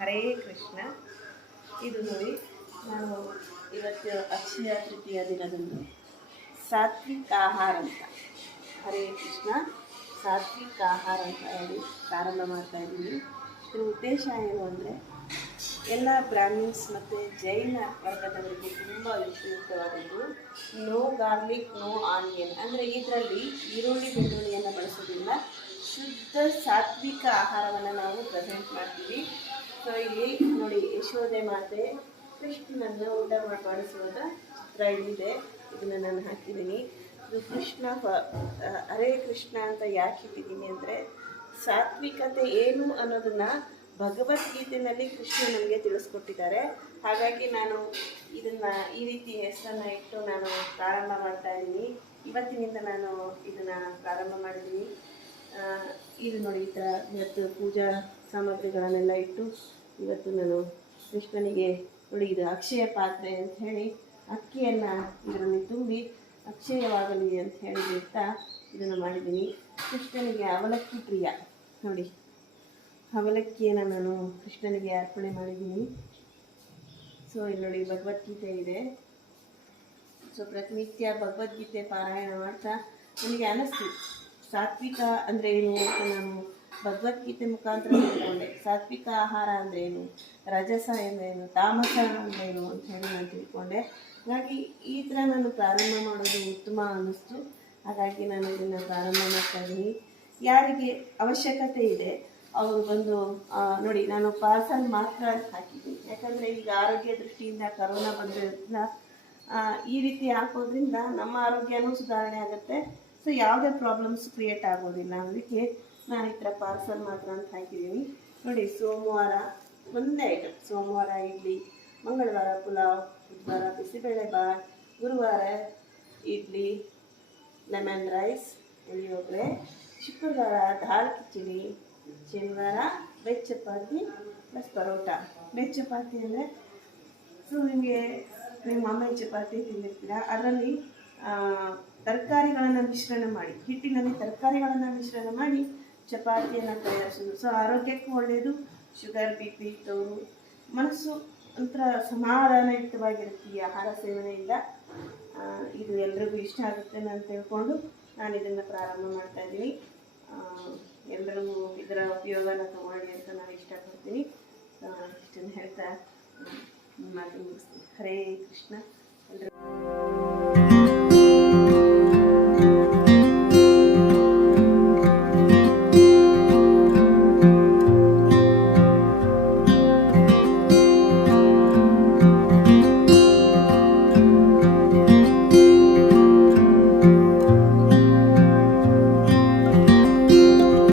ಹರೇ ಕೃಷ್ಣ. ಇದು ನೋಡಿ, ನಾನು ಇವತ್ತು ಅಕ್ಷಯ ತೃತೀಯ ದಿನದಂದು ಸಾತ್ವಿಕ ಆಹಾರ ಅಂತ, ಹರೇ ಕೃಷ್ಣ, ಸಾತ್ವಿಕ ಆಹಾರ ಅಂತ ಹೇಳಿ ಪ್ರಾರಂಭ ಮಾಡ್ತಾ ಇದ್ದೀನಿ. ಇದ್ರ ಉದ್ದೇಶ ಏನು ಅಂದರೆ, ಎಲ್ಲ ಬ್ರಾಹ್ಮಿನ್ಸ್ ಮತ್ತು ಜೈನ ವರ್ಗದವರಿಗೆ ತುಂಬ ಉಪಯುಕ್ತವಾದದ್ದು. ನೋ ಗಾರ್ಲಿಕ್, ನೋ ಆನಿಯನ್, ಅಂದರೆ ಇದರಲ್ಲಿ ಈರುಳ್ಳಿ ಬೆಳ್ಳುಳ್ಳಿಯನ್ನು ಬಳಸೋದಿಲ್ಲ. ಶುದ್ಧ ಸಾತ್ವಿಕ ಆಹಾರವನ್ನು ನಾವು ಪ್ರೆಸೆಂಟ್ ಮಾಡ್ತೀವಿ. ಸೊ ಇಲ್ಲಿ ನೋಡಿ, ಯಶೋದೆ ಮಾತೆ ಕೃಷ್ಣನನ್ನು ಊಟ ಮಾಡಿಸುವುದ ಚಿತ್ರ ಇಲ್ಲಿದೆ. ಇದನ್ನು ನಾನು ಹಾಕಿದ್ದೀನಿ. ಇದು ಕೃಷ್ಣ ಹರೇ ಕೃಷ್ಣ ಅಂತ ಯಾಕೆ ಇಟ್ಟಿದ್ದೀನಿ ಅಂದರೆ, ಸಾತ್ವಿಕತೆ ಏನು ಅನ್ನೋದನ್ನು ಭಗವದ್ಗೀತೆಯಲ್ಲಿ ಕೃಷ್ಣ ನನಗೆ ತಿಳಿಸ್ಕೊಟ್ಟಿದ್ದಾರೆ. ಹಾಗಾಗಿ ನಾನು ಇದನ್ನು ಈ ರೀತಿ ಹೆಸರನ್ನು ಇಟ್ಟು ನಾನು ಪ್ರಾರಂಭ ಮಾಡ್ತಾ ಇದ್ದೀನಿ. ಇವತ್ತಿನಿಂದ ನಾನು ಇದನ್ನು ಪ್ರಾರಂಭ ಮಾಡಿದ್ದೀನಿ. ಇದು ನೋಡಿ, ಈ ಥರ ಇವತ್ತು ಪೂಜಾ ಸಾಮಗ್ರಿಗಳನ್ನೆಲ್ಲ ಇಟ್ಟು ಇವತ್ತು ನಾನು ಕೃಷ್ಣನಿಗೆ ನೋಡಿ, ಇದು ಅಕ್ಷಯ ಪಾತ್ರೆ ಅಂತ ಹೇಳಿ ಅಕ್ಕಿಯನ್ನು ಇದರಲ್ಲಿ ತುಂಬಿ ಅಕ್ಷಯವಾಗಲಿ ಅಂತ ಹೇಳಿ ಹೇಳ್ತಾ ಇದನ್ನು ಮಾಡಿದ್ದೀನಿ. ಕೃಷ್ಣನಿಗೆ ಅವಲಕ್ಕಿ ಪ್ರಿಯ ನೋಡಿ, ಅವಲಕ್ಕಿಯನ್ನು ನಾನು ಕೃಷ್ಣನಿಗೆ ಅರ್ಪಣೆ ಮಾಡಿದ್ದೀನಿ. ಸೊ ಇಲ್ಲಿ ನೋಡಿ, ಭಗವದ್ಗೀತೆ ಇದೆ. ಸೊ ಪ್ರತಿನಿತ್ಯ ಭಗವದ್ಗೀತೆ ಪಾರಾಯಣ ಮಾಡ್ತಾ ನನಗೆ ಅನ್ನಿಸ್ತು ಸಾತ್ವಿಕ ಅಂದರೆ ಏನು ಅಂತ. ನಾನು ಭಗವದ್ಗೀತೆ ಮುಖಾಂತರ ತಿಳ್ಕೊಂಡೆ ಸಾತ್ವಿಕ ಆಹಾರ ಅಂದರೆ ಏನು, ರಜಸ ಎಂದರೇನು, ತಾಮಸ ಅಂದ್ರೇನು ಅಂತ ಹೇಳಿ ನಾನು ತಿಳ್ಕೊಂಡೆ. ಹಾಗಾಗಿ ಈ ಥರ ನಾನು ಪ್ರಾರಂಭ ಮಾಡೋದು ಉತ್ತಮ ಅನ್ನಿಸ್ತು. ಹಾಗಾಗಿ ನಾನು ಇದನ್ನು ಪ್ರಾರಂಭ ಮಾಡ್ತಾ ಇದ್ದೀನಿ. ಯಾರಿಗೆ ಅವಶ್ಯಕತೆ ಇದೆ ಅವರು ಬಂದು ನೋಡಿ, ನಾನು ಪಾರ್ಸಲ್ ಮಾತ್ರ ಹಾಕಿದ್ದೀನಿ. ಯಾಕಂದರೆ ಈಗ ಆರೋಗ್ಯ ದೃಷ್ಟಿಯಿಂದ ಕರೋನಾ ಬಂದಿರೋದ್ರಿಂದ ಈ ರೀತಿ ಹಾಕೋದ್ರಿಂದ ನಮ್ಮ ಆರೋಗ್ಯನೂ ಸುಧಾರಣೆ ಆಗುತ್ತೆ. ಸೊ ಯಾವುದೇ ಪ್ರಾಬ್ಲಮ್ಸ್ ಕ್ರಿಯೇಟ್ ಆಗೋದಿಲ್ಲ. ಅದಕ್ಕೆ ನಾನು ಈ ಥರ ಪಾರ್ಸಲ್ ಮಾತ್ರ ಅಂತ ಹಾಕಿದ್ದೀನಿ. ನೋಡಿ, ಸೋಮವಾರ ಒಂದೇ ಐಟಮ್, ಸೋಮವಾರ ಇಡ್ಲಿ, ಮಂಗಳವಾರ ಪುಲಾವ್, ಬುಧವಾರ ಬಿಸಿಬೇಳೆ ಬಾತ್, ಗುರುವಾರ ಇಡ್ಲಿ, ಲೆಮನ್ ರೈಸ್, ಪುಳಿಯೋಗರೆ, ಶುಕ್ರವಾರ ದಾಲ್ ಕಿಚಡಿ, ಶನಿವಾರ ವೆಜ್ ಚಪಾತಿ ಪ್ಲಸ್ ಪರೋಟ. ವೆಜ್ ಚಪಾತಿ ಅಂದರೆ, ಸೊ ನಿಮಗೆ ನೀವು ಮಾಮೂಲಿ ಚಪಾತಿ ತಿಂದಿರ್ತೀರ, ಅದರಲ್ಲಿ ತರಕಾರಿಗಳನ್ನು ಮಿಶ್ರಣ ಮಾಡಿ, ಹಿಟ್ಟಿನಲ್ಲಿ ತರಕಾರಿಗಳನ್ನು ಮಿಶ್ರಣ ಮಾಡಿ ಚಪಾತಿಯನ್ನು ತಯಾರಿಸೋದು. ಸೊ ಆರೋಗ್ಯಕ್ಕೂ ಒಳ್ಳೆಯದು. ಶುಗರ್, ಬಿ ಪಿ ಇದ್ದವರು ಮನಸ್ಸು ಒಂಥರ ಸಮಾಧಾನಯುತವಾಗಿರುತ್ತೆ ಈ ಆಹಾರ ಸೇವನೆಯಿಂದ. ಇದು ಎಲ್ರಿಗೂ ಇಷ್ಟ ಆಗುತ್ತೆ ಅಂತ ತಿಳ್ಕೊಂಡು ನಾನು ಇದನ್ನು ಪ್ರಾರಂಭ ಮಾಡ್ತಾ ಇದ್ದೀನಿ. ಎಲ್ಲರೂ ಇದರ ಉಪಯೋಗನ ತಗೊಳ್ಳಿ ಅಂತ ನಾನು ಇಷ್ಟಪಡ್ತೀನಿ. ಇಷ್ಟನ್ನು ಹೇಳ್ತಾ ಮಾತು ಮುಗಿಸ್ತೀನಿ. ಹರೇ ಕೃಷ್ಣ. ಎಲ್ಲರೂ